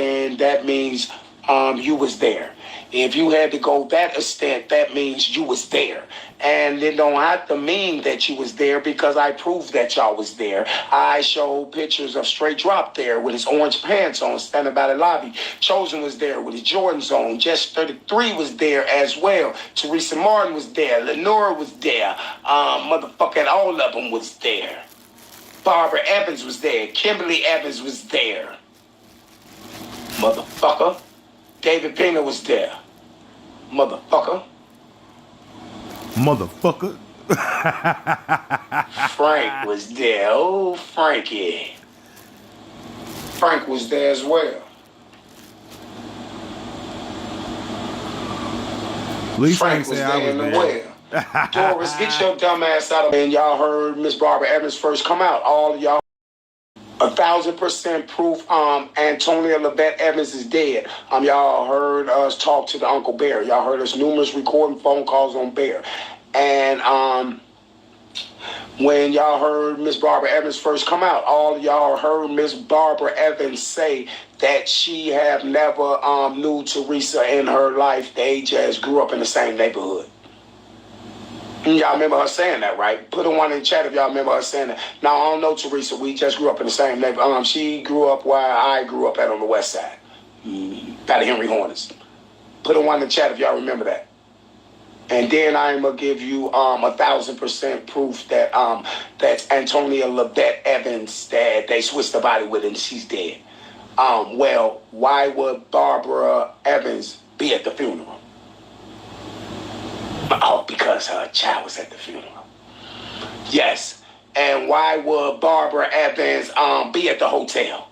then that means you was there. If you had to go that extent, that means you was there. And it don't have to mean that you was there because I proved that y'all was there. I showed pictures of Straight Drop there with his orange pants on, standing by the lobby. Chosen was there with his Jordans on. Jess 33 was there as well. Teresa Martin was there. Lenora was there. Motherfucking all of them was there. Barbara Evans was there. Kimberly Evans was there. Motherfucker. David Pena was there. Motherfucker. Motherfucker. Frank was there. Oh, Frankie. Frank was there as well. Frank was there in the well. Doris, get your dumb ass out of here. And y'all heard Miss Barbara Evans first come out. All of y'all. 1,000% proof Antonia Levette Evans is dead. Y'all heard us talk to the Uncle Bear. Y'all heard us numerous recording phone calls on Bear. And when y'all heard Miss Barbara Evans first come out, all of y'all heard Miss Barbara Evans say that she have never knew Teresa in her life. They just grew up in the same neighborhood. Y'all remember her saying that, right? Put a one in the chat if y'all remember her saying that. Now, I don't know Teresa. We just grew up in the same neighborhood. She grew up where I grew up at on the west side. By the Henry Hornets. Put a one in the chat if y'all remember that. And then I'm going to give you 1,000% proof that that's Antonia Levette Evans that they switched the body with and she's dead. Well, why would Barbara Evans be at the funeral? Oh, because her child was at the funeral. Yes. And why would Barbara Evans be at the hotel?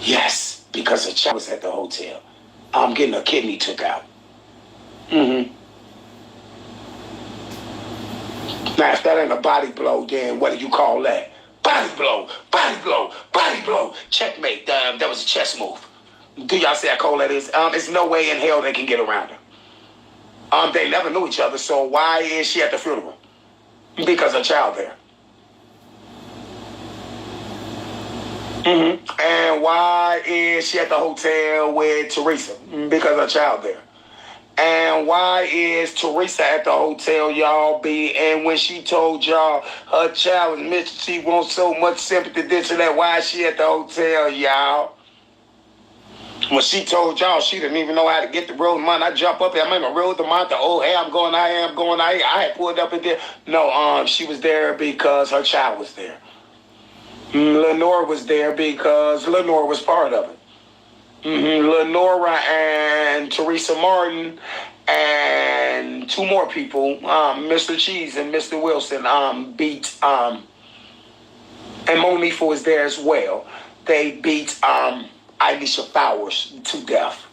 Yes, because her child was at the hotel. Getting her kidney took out. Now, if that ain't a body blow, then what do you call that? Body blow, body blow, body blow. Checkmate. That was a chess move. Do y'all see how cold that is? There's no way in hell they can get around her. They never knew each other, so why is she at the funeral? Because her child there. And why is she at the hotel with Teresa? Because her child there. And why is Teresa at the hotel, y'all, and when she told y'all her child was missing, she wants so much sympathy, this and that, why is she at the hotel, y'all? When she told y'all she didn't even know how to get the road money, I jump up there, I'm in the road the month, oh, hey, I'm going out here, I had pulled up in there. No, she was there because her child was there. Lenora was there because Lenora was part of it. Lenora and Teresa Martin and two more people, Mr. Cheese and Mr. Wilson, beat, and Monifa was there as well. They beat Alicia Flowers to death.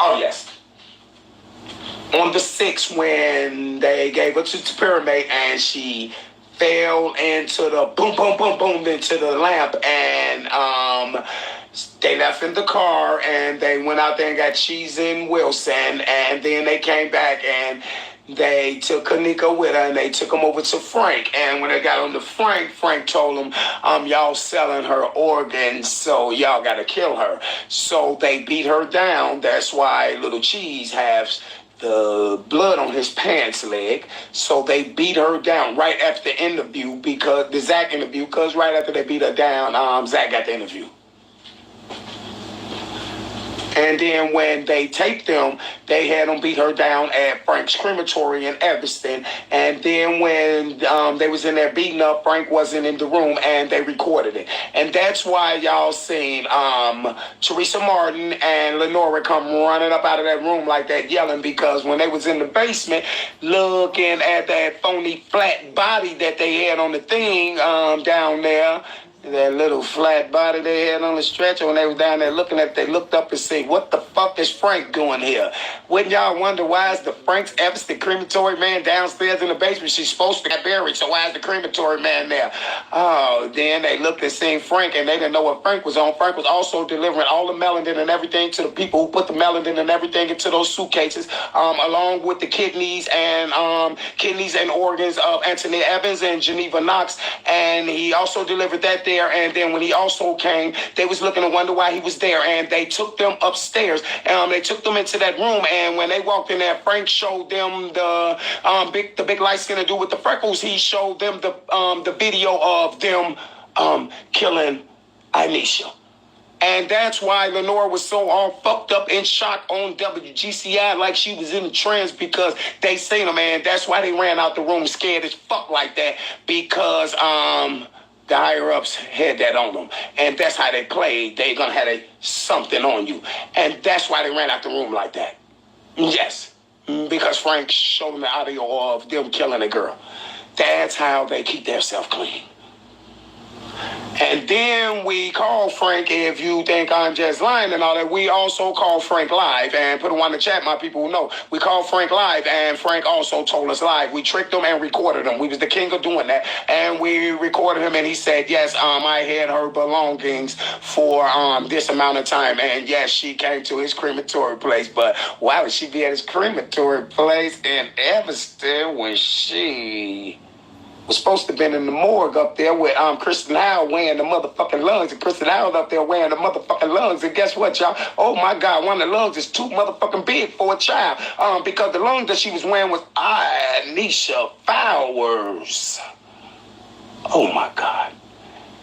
Oh, yes. On the 6th, when they gave her to the pyramid and she fell into the boom, into the lamp, and they left in the car, and they went out there and got Cheese and Wilson, and then they came back, and they took Kenneka with her, and they took him over to Frank, and when they got on to Frank, Frank told them, y'all selling her organs, so y'all got to kill her. So they beat her down. That's why Little Cheese has the blood on his pants leg. So they beat her down right after the interview, because the Zach interview, because right after they beat her down, Zach got the interview. And then when they taped them, they had them beat her down at Frank's crematory in Evanston. And then when they was in there beating up, Frank wasn't in the room, and they recorded it. And that's why y'all seen Teresa Martin and Lenora come running up out of that room like that, yelling, because when they was in the basement looking at that phony flat body that they had on the thing down there, that little flat body they had on the stretcher, when they was down there looking at it, they looked up and said, what the fuck is Frank doing here? Wouldn't y'all wonder why is the Frank's Evanston crematory man downstairs in the basement? She's supposed to get buried, so why is the crematory man there? Oh, then they looked and seen Frank, and they didn't know what Frank was on. Frank was also delivering all the melanin and everything to the people who put the melanin and everything into those suitcases, along with the kidneys and organs of Anthony Evans and Geneva Knox. And he also delivered that thing there, and then when he also came, they was looking to wonder why he was there, and they took them upstairs. They took them into that room, and when they walked in there, Frank showed them the big light skin dude with the freckles. He showed them the video of them killing Anisha. And that's why Lenore was so all fucked up in shock on WGCI like she was in a trance, because they seen her, man. That's why they ran out the room scared as fuck like that, because the higher-ups had that on them. And that's how they played. They gonna have something on you. And that's why they ran out the room like that. Yes, because Frank showed them the audio of them killing a girl. That's how they keep themselves clean. And then we call Frank, if you think I'm just lying and all that, we also call Frank live and put him on the chat, my people who know. We called Frank live, and Frank also told us live. We tricked him and recorded him. We was the king of doing that. And we recorded him, and he said, yes, I had her belongings for this amount of time. And yes, she came to his crematory place. But why would she be at his crematory place in Evanston when she was supposed to have been in the morgue up there with Kristen Howell wearing the motherfucking lungs, and Kristen Howell up there wearing the motherfucking lungs. And guess what, y'all? Oh my God, one of the lungs is too motherfucking big for a child, because the lungs that she was wearing was Anisha Flowers. Oh my God.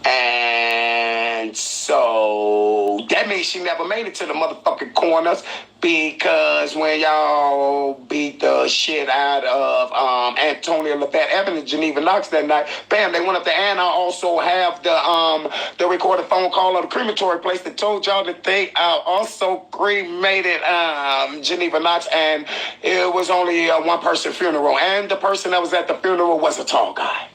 And so that means she never made it to the motherfucking corners, because when y'all beat the shit out of Antonia LaVette Evans and Geneva Knox that night, bam, they went up there. And I also have the recorded phone call of the crematory place that told y'all that they also cremated Geneva Knox, and it was only a one-person funeral, and the person that was at the funeral was a tall guy.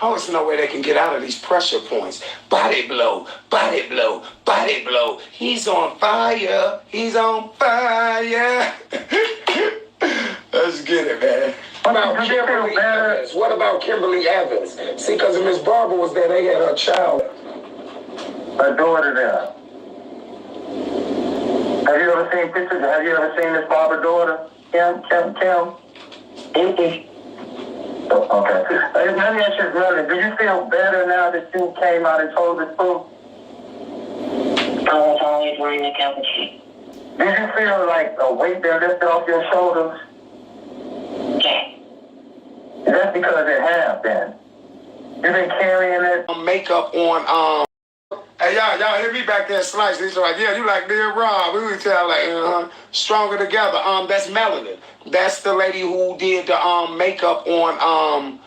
Oh, there's no way they can get out of these pressure points. Body blow, body blow, body blow. He's on fire. He's on fire. Let's get it, man. What about Kimberly Evans? What about Kimberly Evans? See, because if Miss Barbara was there, they had her child. Her daughter there. Have you ever seen pictures? Have you ever seen Miss Barbara's daughter? Kim? Okay. Let me ask you, brother, do you feel better now that you came out and told the truth? I was always wearing a cabbage. Did you feel like a weight that lifted off your shoulders? Yeah. That's because it has been. You've been carrying it. Makeup on, Hey, y'all hear me back there slicing. He's like, yeah, you like Dear Rob. We would tell like, stronger together. That's Melanie. That's the lady who did the makeup on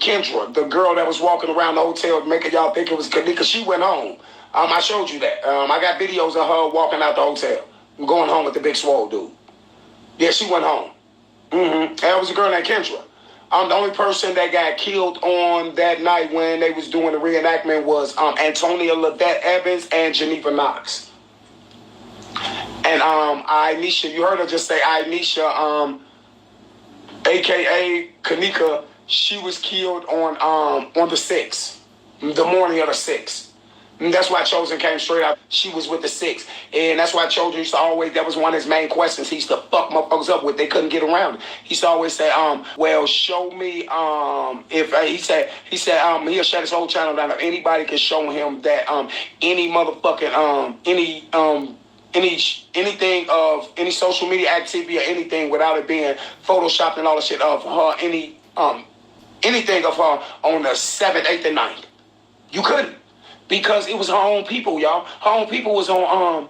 Kendra, the girl that was walking around the hotel making y'all think it was Kenneka. She went home. I showed you that. I got videos of her walking out the hotel, going home with the big swole dude. Yeah, she went home. That was a girl named Kendra. The only person that got killed on that night when they was doing the reenactment was Antonia LaVette Evans and Geneva Knox. And Anisha, you heard her just say Anisha, a.k.a. Kenneka, she was killed on the 6th, the morning of the 6th. And that's why Chosen came straight out. She was with the 6th. And that's why Chosen used to always, that was one of his main questions he used to fuck motherfuckers up with. They couldn't get around it. He used to always say, well, show me, if, he said, he'll shut his whole channel down if anybody can show him that, any motherfucking, anything of any social media activity or anything without it being photoshopped and all the shit of her, anything of her on the 7th, 8th, and 9th. You couldn't. Because it was her own people, y'all. Her own people was on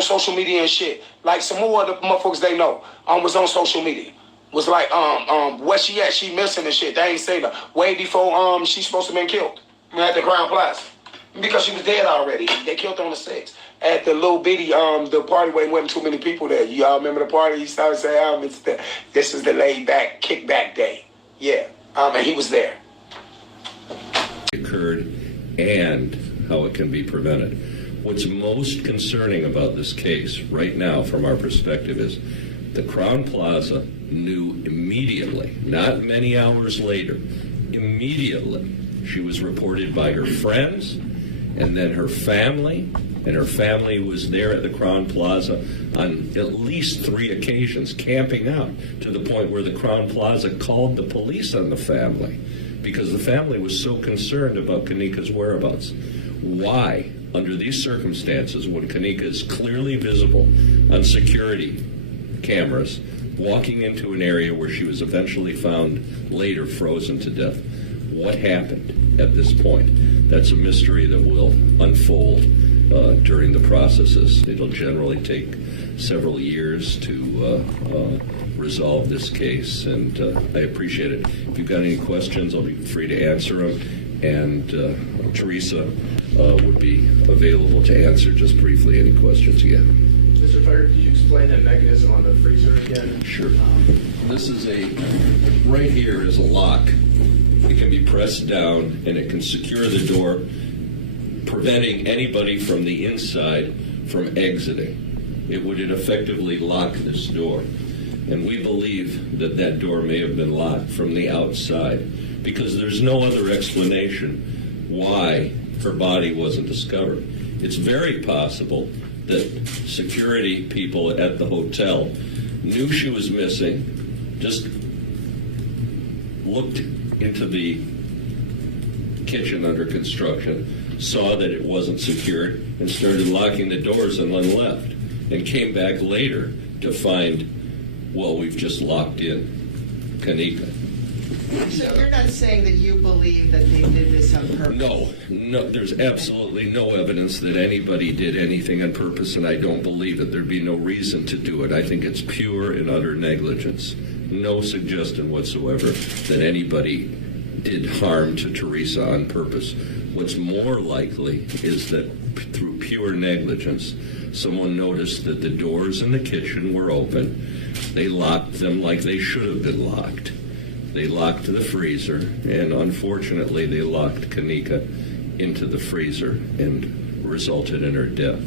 social media and shit. Like some more of the motherfuckers they know was on social media. Was like, where she at? She missing and shit. They ain't say that. Way before she's supposed to been killed at the Crown Plaza. Because she was dead already. They killed her on the 6th. At the little bitty, the party where there wasn't too many people there. Y'all remember the party? He started saying, this is the laid back, kickback day. Yeah. And he was there. Occurred and how it can be prevented. What's most concerning about this case right now from our perspective is the Crown Plaza knew immediately, not many hours later, immediately she was reported by her friends and then her family And her family was there at the Crown Plaza on at least 3 occasions, camping out, to the point where the Crown Plaza called the police on the family because the family was so concerned about Kenneka's whereabouts. Why, under these circumstances, when Kenneka is clearly visible on security cameras, walking into an area where she was eventually found later frozen to death, what happened at this point? That's a mystery that will unfold during the processes. It'll generally take several years to resolve this case, and I appreciate it. If you've got any questions, I'll be free to answer them, and Teresa would be available to answer just briefly any questions you have. Mr. Fire, could you explain the mechanism on the freezer again? Sure. This is right here is a lock. It can be pressed down, and it can secure the door, preventing anybody from the inside from exiting. It would effectively lock this door. And we believe that that door may have been locked from the outside because there's no other explanation why her body wasn't discovered. It's very possible that security people at the hotel knew she was missing, just looked into the kitchen under construction, saw that it wasn't secured, and started locking the doors and then left, and came back later to find, well, we've just locked in Kenneka. So you're not saying that you believe that they did this on purpose? No, there's absolutely no evidence that anybody did anything on purpose, and I don't believe it. There'd be no reason to do it. I think it's pure and utter negligence. No suggestion whatsoever that anybody did harm to Teresa on purpose. What's more likely is that through pure negligence, someone noticed that the doors in the kitchen were open. They locked them like they should have been locked. They locked the freezer, and unfortunately they locked Kenneka into the freezer and resulted in her death.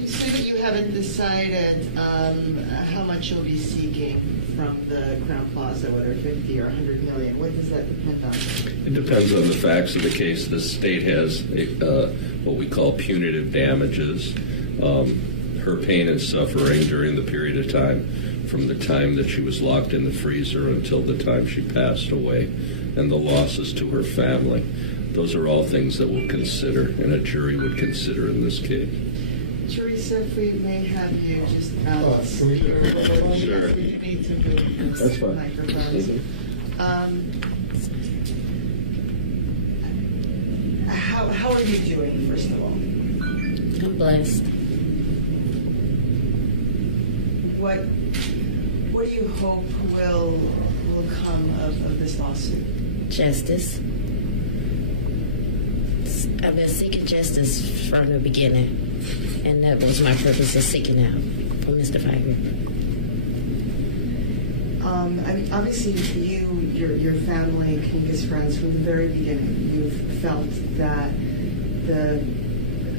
You say that you haven't decided how much you'll be seeking from the Crown Plaza, whether 50 or 100 million. What does that depend on? It depends on the facts of the case. The state has what we call punitive damages. Her pain and suffering during the period of time from the time that she was locked in the freezer until the time she passed away, and the losses to her family. Those are all things that we'll consider and a jury would consider in this case. Teresa, if we may have you just Can we do it? Sure. We do need to move That's fine. microphones. How are you doing, first of all? I'm blessed. What do you hope will come of this lawsuit? Justice. I've been seeking justice from the beginning, and that was my purpose of seeking out for Mr. Figer. I mean, obviously, your family, Kenneka's friends, from the very beginning, you've felt that the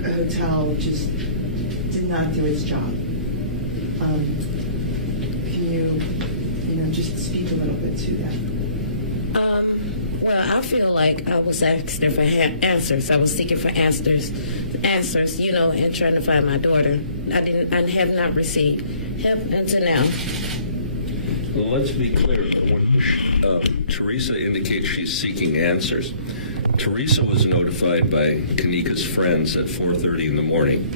hotel just did not do its job. Can you just speak a little bit to that? Well, I feel like I was asking for answers. I was seeking for answers, and trying to find my daughter. I have not received help until now. Well, let's be clear. When Teresa indicates she's seeking answers, Teresa was notified by Kenneka's friends at 4:30 in the morning.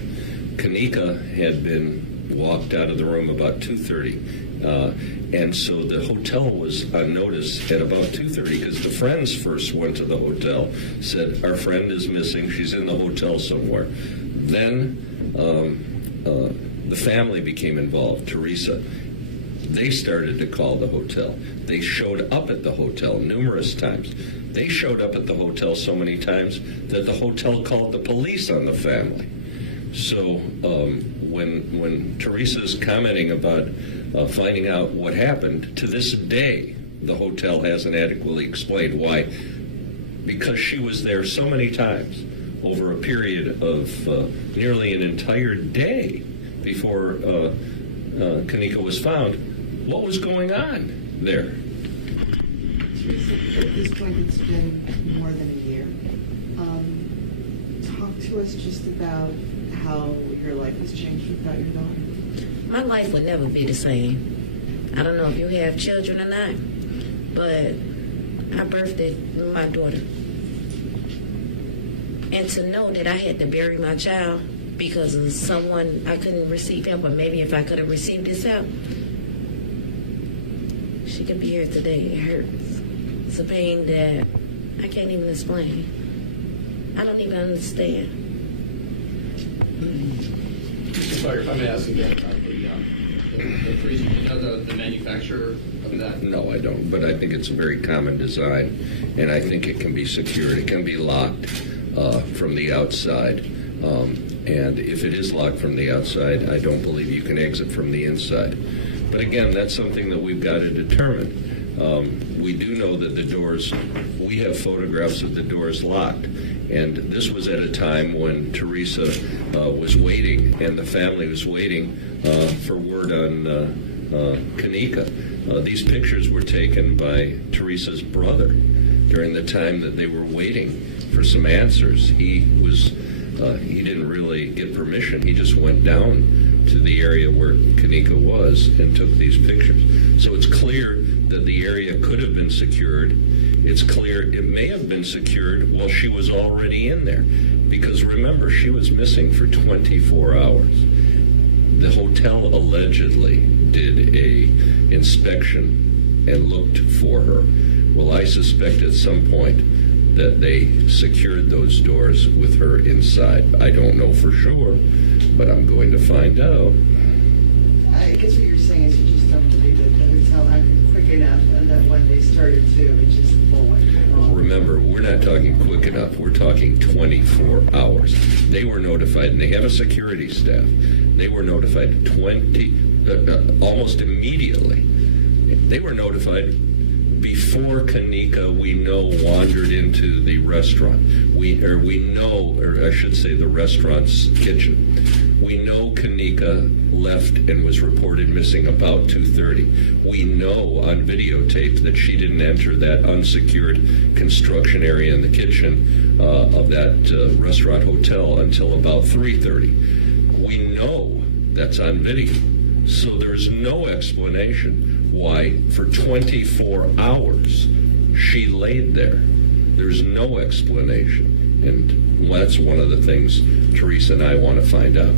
Kenneka had been walked out of the room about 2:30, and so the hotel was on notice at about 2:30 because the friends first went to the hotel, said, our friend is missing, she's in the hotel somewhere. Then the family became involved, Teresa. They started to call the hotel. They showed up at the hotel numerous times. They showed up at the hotel so many times that the hotel called the police on the family. So when Teresa's commenting about finding out what happened, to this day, the hotel hasn't adequately explained why. Because she was there so many times over a period of nearly an entire day before Kenneka was found. What was going on there? Teresa, at this point, it's been more than a year. Talk to us just about how your life has changed without your daughter? My life would never be the same. I don't know if you have children or not, but I birthed my daughter. And to know that I had to bury my child because of someone, I couldn't receive help, or maybe if I could have received this help, she could be here today. It hurts. It's a pain that I can't even explain. I don't even understand. Mr. Clark, if I may ask again about the freezer, do you know the manufacturer of that? No, I don't, but I think it's a very common design, and I think it can be secured. It can be locked from the outside, and if it is locked from the outside, I don't believe you can exit from the inside. But again, that's something that we've got to determine. We do know that the doors, we have photographs of the doors locked, and this was at a time when Teresa was waiting, and the family was waiting for word on Kenneka. These pictures were taken by Teresa's brother during the time that they were waiting for some answers. He didn't really get permission. He just went down to the area where Kenneka was and took these pictures. So it's clear that the area could have been secured. It's clear it may have been secured while she was already in there. Because remember, she was missing for 24 hours. The hotel allegedly did a inspection and looked for her. Well, I suspect at some point that they secured those doors with her inside. I don't know for sure, but I'm going to find out. I guess what you're saying is you just don't believe that the hotel acted quick enough, and that when they started to, it just all went wrong. Remember, we're not talking quick enough. We're talking 24 hours. They were notified, and they have a security staff. They were notified almost immedately. They were notified before Kenneka, we know, wandered into the restaurant. I should say the restaurant's kitchen. We know Kenneka left and was reported missing about 2:30. We know on videotape that she didn't enter that unsecured construction area in the kitchen of that restaurant hotel until about 3:30. We know that's on video. So there's no explanation why for 24 hours she laid there. There's no explanation. And that's one of the things Teresa and I want to find out.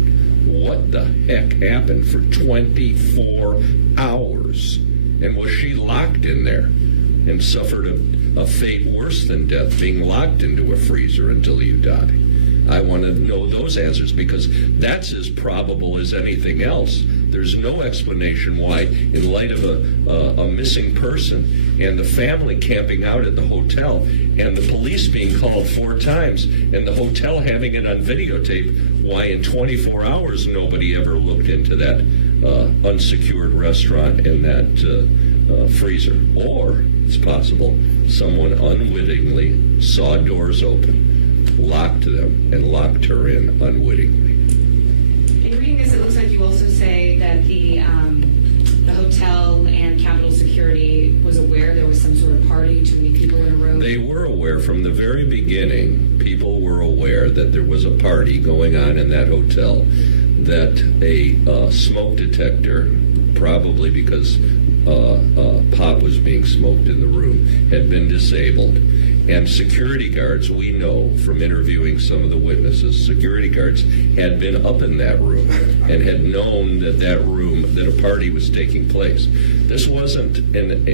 What the heck happened for 24 hours? And was she locked in there and suffered a fate worse than death, being locked into a freezer until you die? I want to know those answers, because that's as probable as anything else. There's no explanation why, in light of a missing person and the family camping out at the hotel and the police being called 4 times and the hotel having it on videotape, why in 24 hours nobody ever looked into that unsecured restaurant and that freezer. Or, it's possible, someone unwittingly saw doors open, locked them, and locked her in unwittingly. In reading this, it looks like you also say that the hotel and Capitol Security was aware there was some sort of party, too many people in a room. They were aware from the very beginning. People were aware that there was a party going on in that hotel, that a smoke detector, probably because pot was being smoked in the room, had been disabled. And security guards, we know from interviewing some of the witnesses, security guards had been up in that room and had known that that a party was taking place. This wasn't an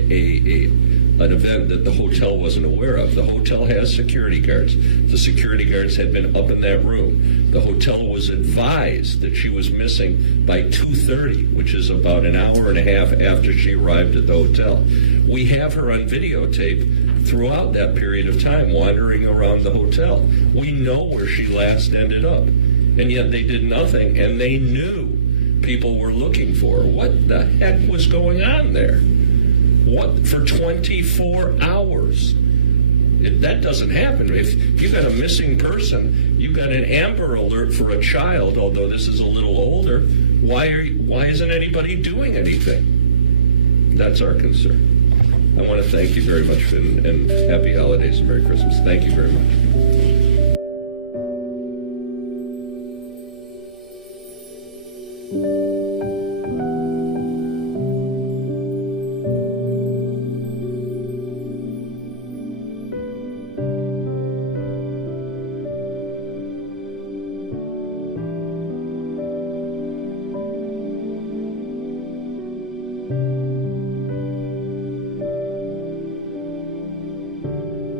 event that the hotel wasn't aware of. The hotel has security guards. The security guards had been up in that room. The hotel was advised that she was missing by 2:30, which is about an hour and a half after she arrived at the hotel. We have her on videotape throughout that period of time wandering around the hotel. We know where she last ended up. And yet they did nothing, and they knew people were looking for her. What the heck was going on there? What, for 24 hours? That doesn't happen. If you've got a missing person, you've got an Amber Alert for a child, although this is a little older, why isn't anybody doing anything? That's our concern. I want to thank you very much, and happy holidays and Merry Christmas. Thank you very much.